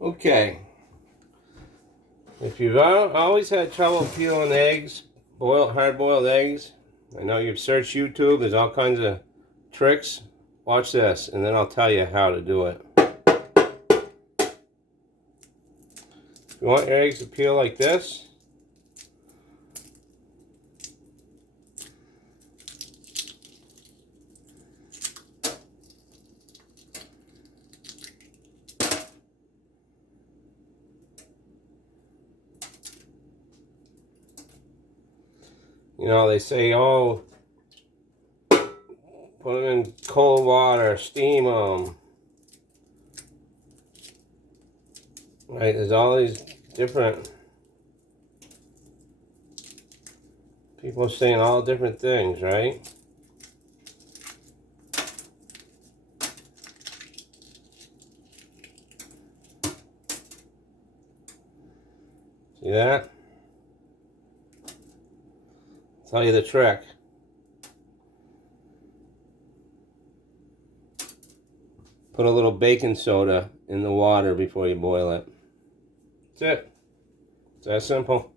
Okay. If you've always had trouble peeling eggs, hard-boiled eggs, I know you've searched YouTube, there's all kinds of tricks. Watch this, and then I'll tell you how to do it. If you want your eggs to peel like this, you know, they say, oh, put them in cold water, steam them. Right, there's all these different people saying all different things, right? See that? I'll tell you the trick. Put a little baking soda in the water before you boil it. That's it. It's that simple.